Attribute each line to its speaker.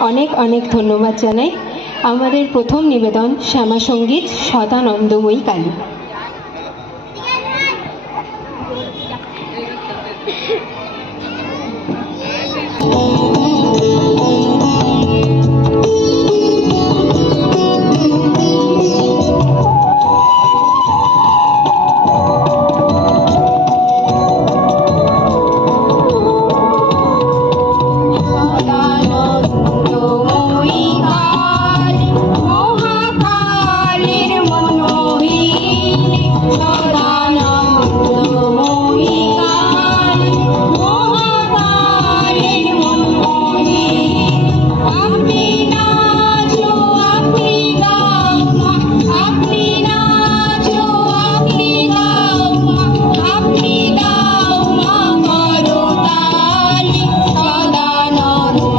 Speaker 1: অনেক অনেক ধন্যবাদ জানাই আমাদের প্রথম নিবেদন শ্যামা সংগীত সদানন্দময়ী কালী Thank you. Oh.